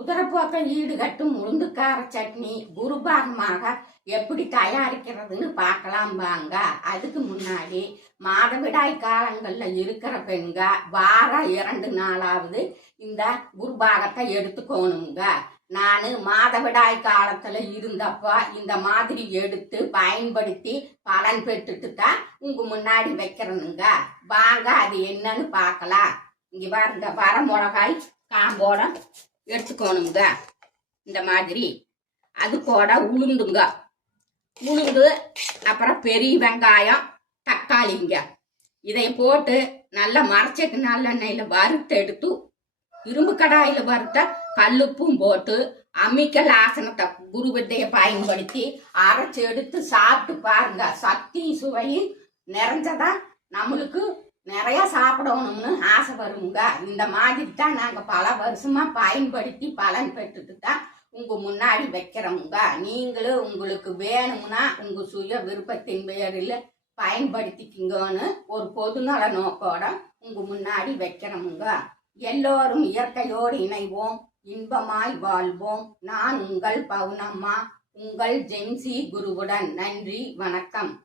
உதரப்போக்கம் ஈடுகட்டும் உளுந்துக்கார சட்னி குருபாகமாக எப்படி தயாரிக்கிறதுன்னு பார்க்கலாம் வாங்க. அதுக்கு முன்னாடி மாதவிடாய் காலங்களில் இருக்கிற பெண்க வாரம் இரண்டு நாளாவது இந்த குருபாகத்தை எடுத்துக்கோணுங்க. நான் மாதவிடாய் காலத்தில் இருந்தப்ப இந்த மாதிரி எடுத்து பயன்படுத்தி பலன் பெற்றுட்டு தான் உங்கள் முன்னாடி வைக்கிறனுங்க. வாங்க அது என்னன்னு பார்க்கலாம். இங்கே பாருங்க வர மிளகாய் காம்போட எடுத்துக்கோணுங்க இந்த மாதிரி. அது கூட உளுந்துங்க. உளுந்து அப்புறம் பெரிய வெங்காயம் தக்காளிங்க. இதை போட்டு நல்லா மறைச்சக்கு நல்லெண்ணெயில் வறுத்து எடுத்து இரும்பு கடாயில் வறுத்த கல்லுப்பும் போட்டு அம்மிக்கல் ஆசனத்தை குரு வித்தையை பயன்படுத்தி அரைச்சு எடுத்து சாப்பிட்டு பாருங்க. சக்தி சுவையும் நிறைஞ்சதா நம்மளுக்கு நிறைய சாப்பிடணும்னு ஆசை வருங்க. இந்த மாதிரி தான் நாங்கள் பல வருஷமா பயன்படுத்தி பலன் பெற்றுட்டு தான் உங்க முன்னாடி வைக்கிறோமுங்க. நீங்களும் உங்களுக்கு வேணும்னா உங்க சுய விருப்பத்தின் பேரில் பயன்படுத்திக்கிங்கன்னு ஒரு பொதுநல நோக்கோட உங்க முன்னாடி வைக்கிறோமுங்க எல்லோரும் இயற்கையோடு இணைவோம். இன்பமாய் வாழ்வோம். நான் உங்கள் பவுனம்மா. உங்கள் ஜென்சி குருவுடன். நன்றி. வணக்கம்.